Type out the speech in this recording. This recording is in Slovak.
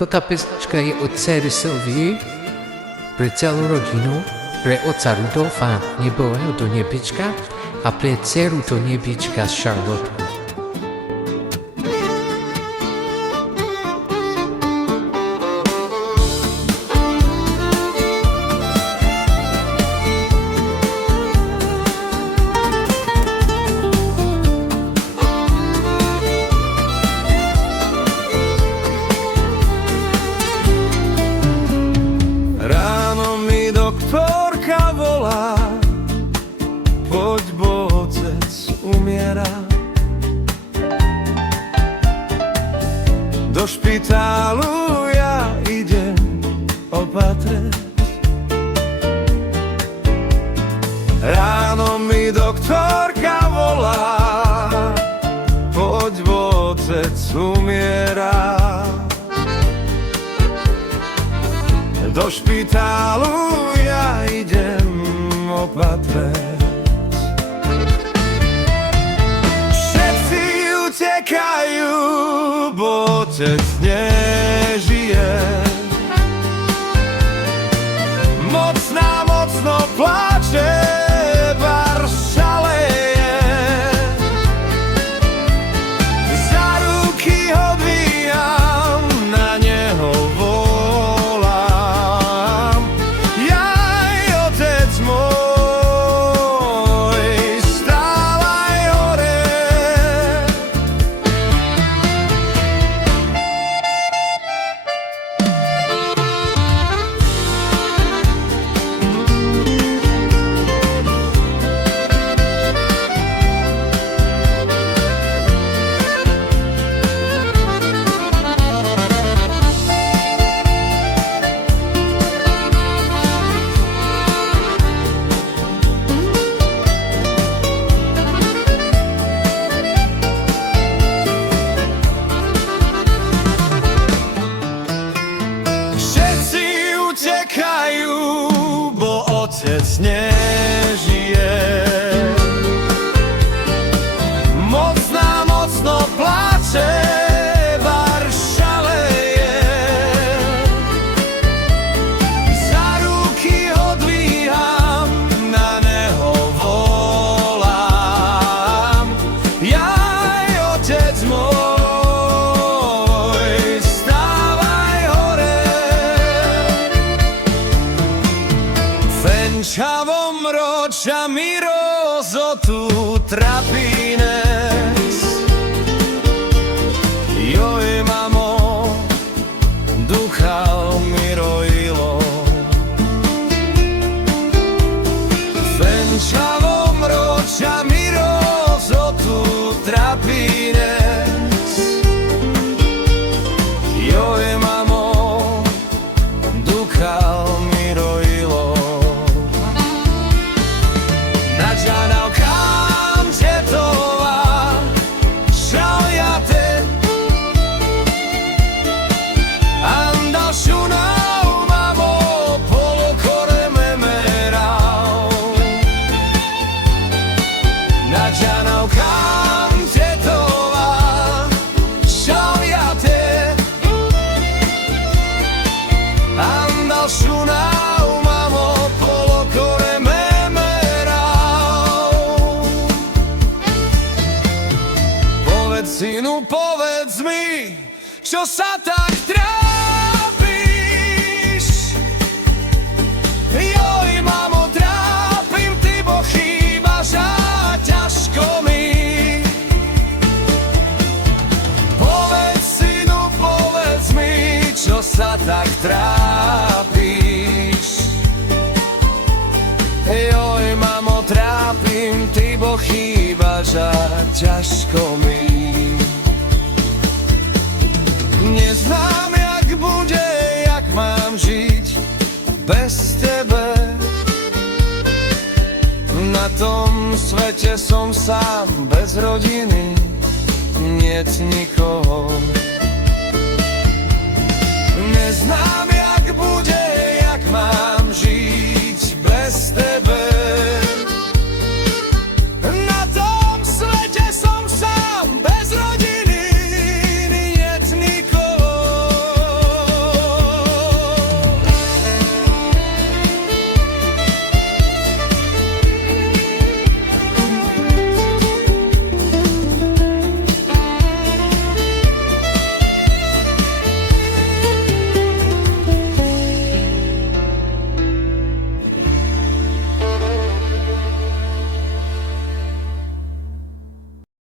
Tá pesnička je od dcery Sylvie pre celú rodinu, pre otca Rudolfa nebového do nebička a pre dceru do nebička Charlotte. Doktorka volá, poď, bo otec umiera. Do špitálu ja idem opatrieť. Ráno mi doktorka volá, poď, bo otec umiera. Do špitálu ja idem opatrieť. Všetci utekajú, bo otec nežije. Mocno pláče, bar šaleje. Za ruky ho dvíjam, na neho bo otec nežije. Mocno pláče, bar šaleje. Za ruky ho dvíham, na neho volám. Jaj, otec môj, stávaj hore. Fenčavom ročami rozotu trapines. Joj, mamo, ducha mi rojilo. Fenčavom ročami rozotu trapines. Joj, mamo, ducha mi rojilo. Nađanavkam tjetova, šaljate. Andal šunao, mamo, polokore memerao. Nađanavkam tjetova, šaljate. Andal šunao, mamo, polokore memerao. Sinu, povedz mi, čo sa tak trápiš? Joj, mamo, trápim, ty, bo chýbaš a ťažko mi. Povedz, synu, povedz mi, čo sa tak trápiš? Joj, mamo, trápim, ty, bo chýbaš a ťažko mi. Neznám, jak bude, jak mám žiť bez tebe. Na tom svete som sám, bez rodiny, niet nikoho.